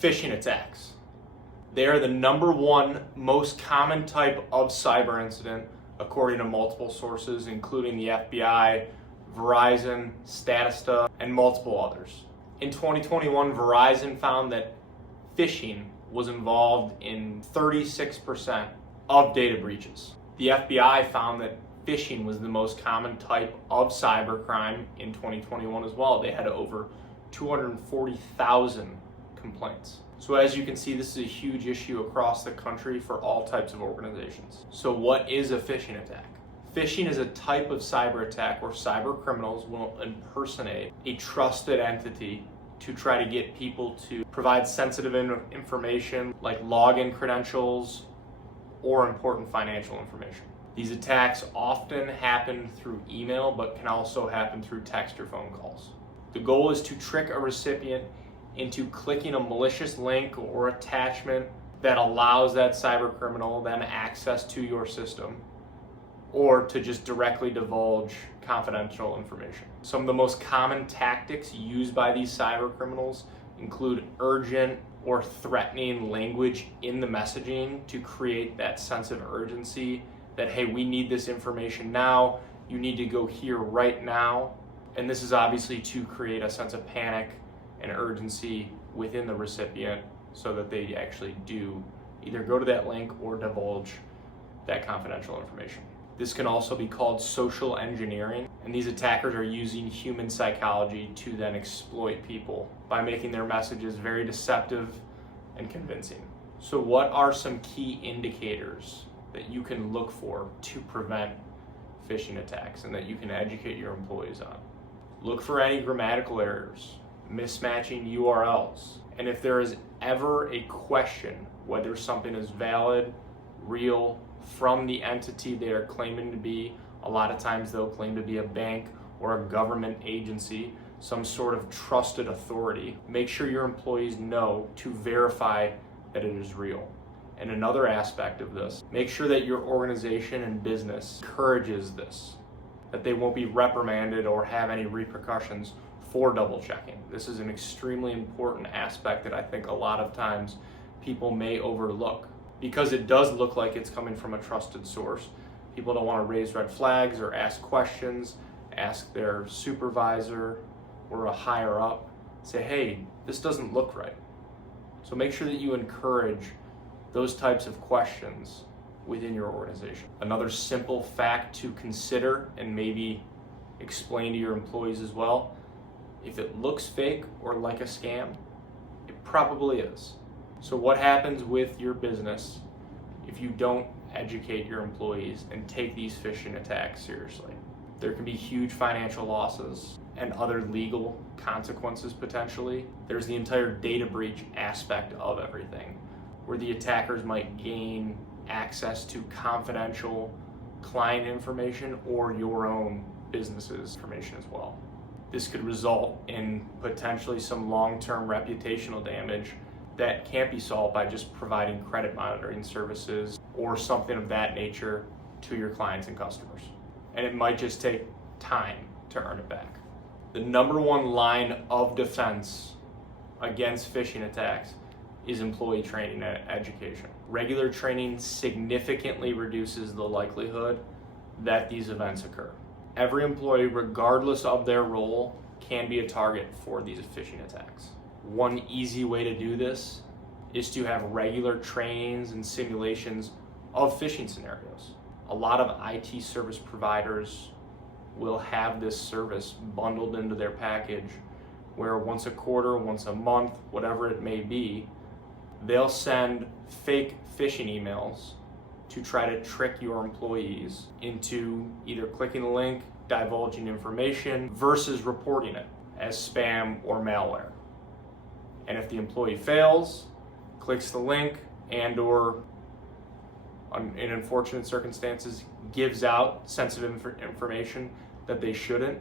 Phishing attacks. They are the number one most common type of cyber incident, according to multiple sources, including the FBI, Verizon, Statista, and multiple others. In 2021, Verizon found that phishing was involved in 36% of data breaches. The FBI found that phishing was the most common type of cybercrime in 2021 as well. They had over 240,000 complaints. So as you can see, this is a huge issue across the country for all types of organizations. So what is a phishing attack? Phishing is a type of cyber attack where cyber criminals will impersonate a trusted entity to try to get people to provide sensitive information like login credentials or important financial information. These attacks often happen through email, but can also happen through text or phone calls. The goal is to trick a recipient into clicking a malicious link or attachment that allows that cyber criminal then access to your system, or to just directly divulge confidential information. Some of the most common tactics used by these cyber criminals include urgent or threatening language in the messaging to create that sense of urgency that, hey, we need this information now, you need to go here right now. And this is obviously to create a sense of panic and urgency within the recipient so that they actually do either go to that link or divulge that confidential information. This can also be called social engineering, and these attackers are using human psychology to then exploit people by making their messages very deceptive and convincing. So what are some key indicators that you can look for to prevent phishing attacks and that you can educate your employees on? Look for any grammatical errors, mismatching URLs, and if there is ever a question whether something is valid, real, from the entity they are claiming to be. A lot of times they'll claim to be a bank or a government agency, some sort of trusted authority. Make sure your employees know to verify that it is real. And another aspect of this, make sure that your organization and business encourages this, that they won't be reprimanded or have any repercussions for double checking. This is an extremely important aspect that I think a lot of times people may overlook. Because it does look like it's coming from a trusted source, people don't want to raise red flags or ask questions, ask their supervisor or a higher up, say, hey, this doesn't look right. So make sure that you encourage those types of questions within your organization. Another simple fact to consider and maybe explain to your employees as well, if it looks fake or like a scam, it probably is. So what happens with your business if you don't educate your employees and take these phishing attacks seriously? There can be huge financial losses and other legal consequences potentially. There's the entire data breach aspect of everything, where the attackers might gain access to confidential client information or your own business's information as well. This could result in potentially some long-term reputational damage that can't be solved by just providing credit monitoring services or something of that nature to your clients and customers. And it might just take time to earn it back. The number one line of defense against phishing attacks is employee training and education. Regular training significantly reduces the likelihood that these events occur. Every employee, regardless of their role, can be a target for these phishing attacks. One easy way to do this is to have regular trainings and simulations of phishing scenarios. A lot of IT service providers will have this service bundled into their package where once a quarter, once a month, whatever it may be, they'll send fake phishing emails to try to trick your employees into either clicking the link, divulging information, versus reporting it as spam or malware. And if the employee fails, clicks the link, and or in unfortunate circumstances gives out sensitive information that they shouldn't,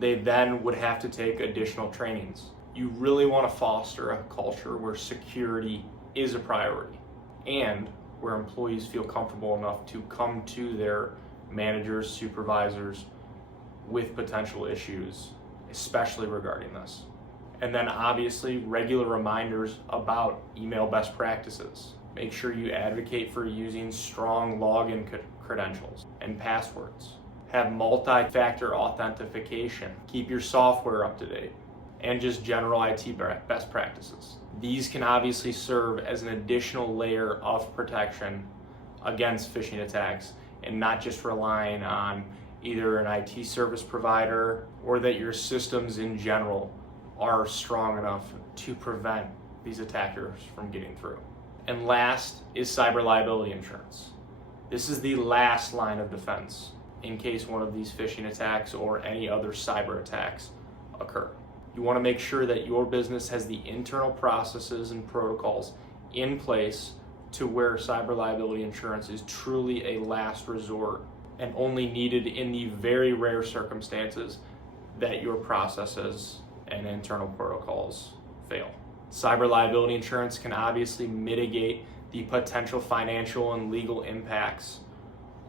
they then would have to take additional trainings. You really want to foster a culture where security is a priority and where employees feel comfortable enough to come to their managers, supervisors with potential issues, especially regarding this. And then obviously regular reminders about email best practices. Make sure you advocate for using strong login credentials and passwords. Have multi-factor authentication. Keep your software up to date. And just general IT best practices. These can obviously serve as an additional layer of protection against phishing attacks, and not just relying on either an IT service provider or that your systems in general are strong enough to prevent these attackers from getting through. And last is cyber liability insurance. This is the last line of defense in case one of these phishing attacks or any other cyber attacks occur. You want to make sure that your business has the internal processes and protocols in place to where cyber liability insurance is truly a last resort and only needed in the very rare circumstances that your processes and internal protocols fail. Cyber liability insurance can obviously mitigate the potential financial and legal impacts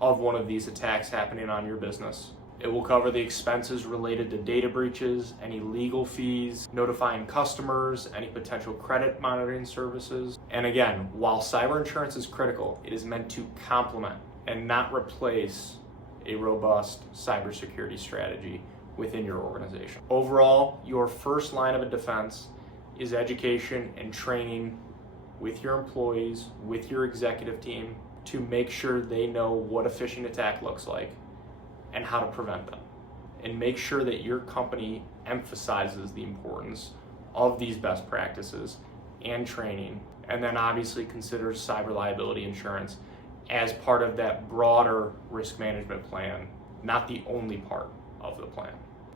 of one of these attacks happening on your business. It will cover the expenses related to data breaches, any legal fees, notifying customers, any potential credit monitoring services. And again, while cyber insurance is critical, it is meant to complement and not replace a robust cybersecurity strategy within your organization. Overall, your first line of defense is education and training with your employees, with your executive team, to make sure they know what a phishing attack looks like and how to prevent them. And make sure that your company emphasizes the importance of these best practices and training, and then obviously considers cyber liability insurance as part of that broader risk management plan, not the only part of the plan.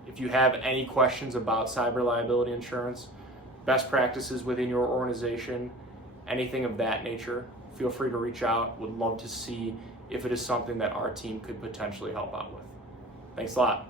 If you have any questions about cyber liability insurance, best practices within your organization, anything of that nature, feel free to reach out. Would love to see if it is something that our team could potentially help out with. Thanks a lot.